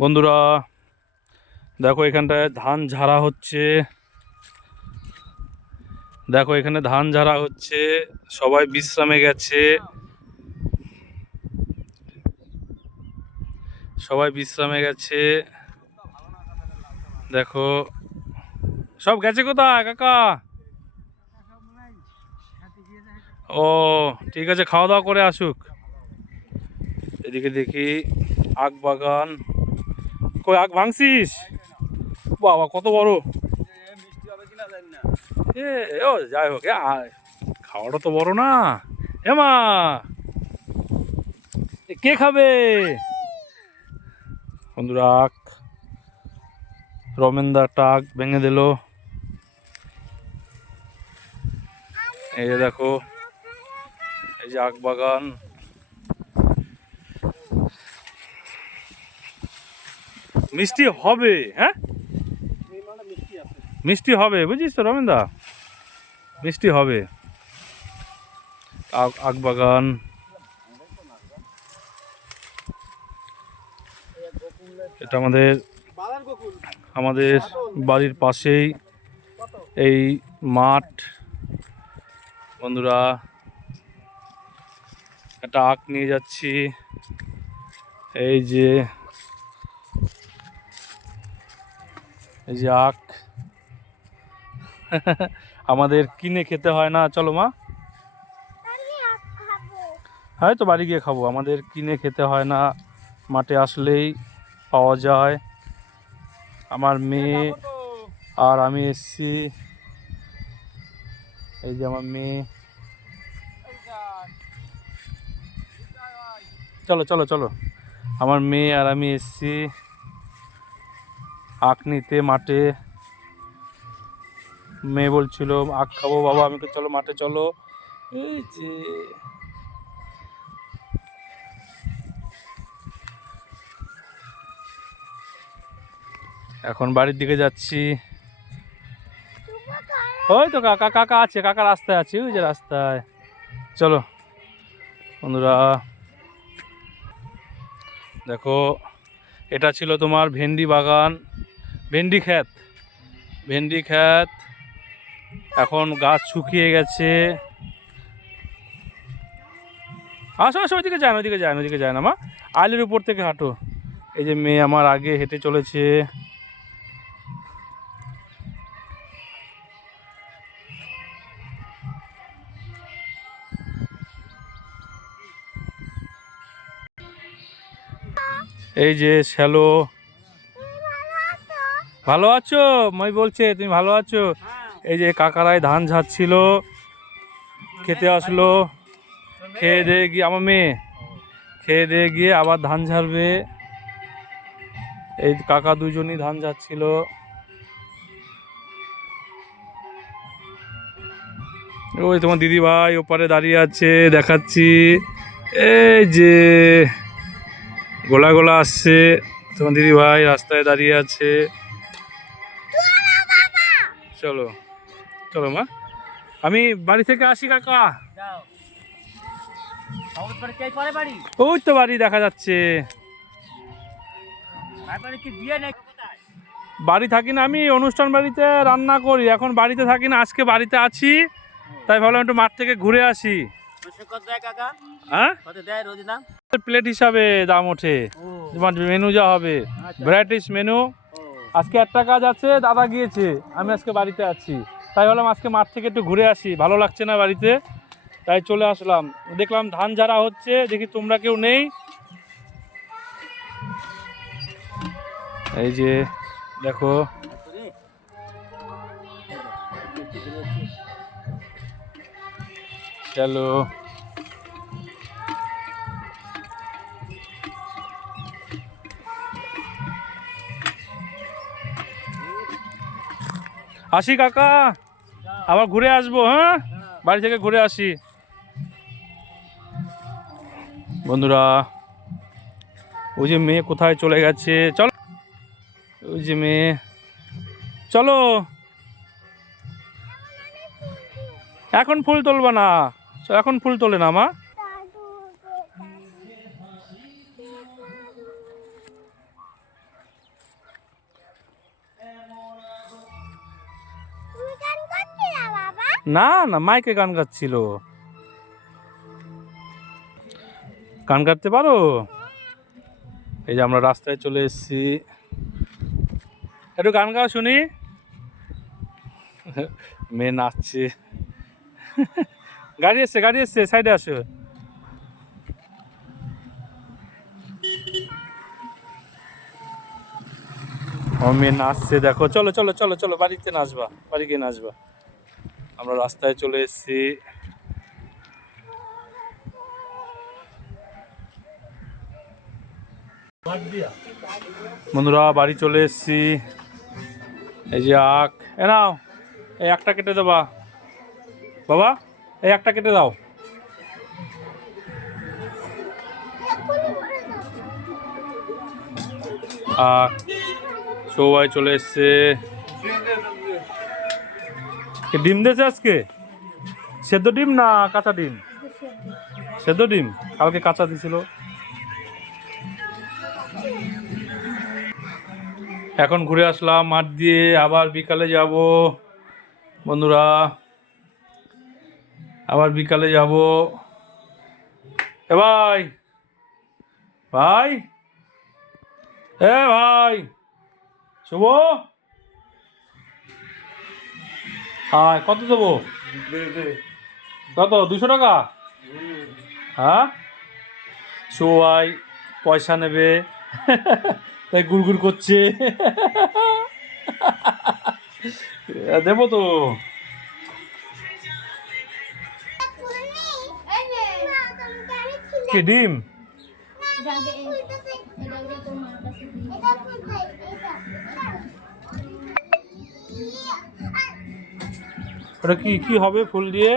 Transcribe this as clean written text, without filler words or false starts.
বন্ধুরা দেখো এখানটায় ধান ঝাড়া হচ্ছে। দেখো এখানে ধান ঝাড়া হচ্ছে, সবাই বিশ্রামে গেছে। দেখো সব গেছে কোথায় কাকা? ও ঠিক আছে, খাওয়া দাওয়া করে আসুক। এদিকে দেখি আখ বাগান। কই আখ ভাঙছিস? বাবা কত বড়! এ ও যাই হোক, খাওয়াটা তো বড় না। এমা কে খাবে? বন্ধুরা আখ, রমেনদা একটা আখ ভেঙে দিল। এই যে দেখো, এই যে আখ বাগান। মিষ্টি হবে, হ্যাঁ মিষ্টি হবে, বুঝিস তো রমেনদা, মিষ্টি হবে। আখ বাগান। এটা আমাদের বাড়ির পাশেই এই মাঠ। বন্ধুরা একটা আখ নিয়ে যাচ্ছি। এই যে আখ আমাদের কিনে খেতে হয় না। চলো মা, হ্যাঁ তো বাড়ি গিয়ে খাবো। আমাদের কিনে খেতে হয় না, মাঠে আসলেই পাওয়া যায়। আমার মেয়ে আর আমি এসছি। এই যে আমার মেয়ে। চলো চলো চলো, আমার মেয়ে আর আমি এসছি আখ নিতে মাঠে। মেয়ে বলছিল আখ খাবো বাবা, আমি চলো মাঠে চলো। এই যে এখন বাড়ির দিকে যাচ্ছি। ওই তো কাকা আছে, কাকা রাস্তায় আছে, ওই যে রাস্তায়। চলো বন্ধুরা দেখো, এটা ছিল তোমার ভেন্ডি বাগান, ভেন্ডি ক্ষেত। এখন গাছ শুকিয়ে গেছে। আসো আসো, ওইদিকে যায় না মা, আইলের উপর থেকে হাঁটো। এই যে মেয়ে আমার আগে হেঁটে চলেছে। এই যে শ্যালো। ভালো আছো? মই বলছে তুমি ভালো আছো? এই যে কাকারাই ধান ঝাড়ছিল, খেতে আসলো। খেয়ে দিয়ে গিয়ে আমার মেয়ে খেয়ে দিয়ে গিয়ে আবার ধান ঝাড়বে। এই কাকা দুজনই ধান ঝাড়ছিল। ওই তোমার দিদি ভাই ওপারে দাঁড়িয়ে আছে, দেখাচ্ছি। এই যে গোলা গোলা আসছে, তোমার দিদি ভাই রাস্তায় দাঁড়িয়ে আছে। চলো চলো মা, আমি বাড়ি থেকে আসি কাকা। ওই তো বাড়ি দেখা যাচ্ছে। বাড়ি থাকি না আমি, অনুষ্ঠান বাড়িতে রান্না করি। এখন বাড়িতে থাকি না, আজকে বাড়িতে আছি, তাই ভাবলাম একটু মাঠ থেকে ঘুরে আসি। হ্যাঁ প্লেট হিসাবে দাম ওঠে, মেনু যা হবে, ভ্যারাইটিস মেনু। আজকে একটা কাজ আছে, দাদা গিয়েছে, আমি আজকে বাড়িতে আছি, তাই ভাবলাম আজকে মাঠ থেকে একটু ঘুরে আসি। ভালো লাগছে না বাড়িতে, তাই চলে আসলাম। দেখলাম ধান ঝাড়া হচ্ছে, দেখি তোমরা কেউ নেই। এই যে দেখো, চলো আসি কাকা, আবার ঘুরে আসবো। হ্যাঁ বাড়ি থেকে ঘুরে আসি। বন্ধুরা ওই যে মেয়ে কোথায় চলে গেছে, চলো ওই যে মেয়ে, চলো। এখন ফুল তুলবা না, এখন ফুল তোলে না মা। না না, মাইকে গান গাচ্ছিল। গান গাইতে পারো? এই যে আমরা রাস্তায় চলে এসেছি, একটু গান গাও শুনি। মেয়ে নাচছে। গাড়ি এসছে, সাইডে আসো। ও মেয়ে নাচছে দেখো, চলো চলো চলো চলো, বাড়িতে নাচবা, বাড়ি গিয়ে নাচবা। আমরা রাস্তায় চলে এসেছি। বন্ধুরা বাড়ি চলে এসেছি। এই যে আখ, এ নাও, এই একটা কেটে দেবা বাবা, এই একটা কেটে দাও। আখ সবাই চলে এসছে। ডিম দিয়েছে আজকে? সেদ্ধ ডিম না কাঁচা ডিম? সেদ্ধ ডিম, কালকে কাঁচা দিছিল। এখন ঘুরে আসলাম মাঠ দিয়ে, আবার বিকালে যাব বন্ধুরা, আবার বিকালে যাব। এ ভাই, ভাই, এ ভাই শুভ, হ্যাঁ কত দেবো? কত, 200 টাকা? হ্যাঁ, সবাই পয়সা নেবে তাই গুড় করছে। দেবো তো। কি ডিম? ওটা কি কি হবে ফুল দিয়ে?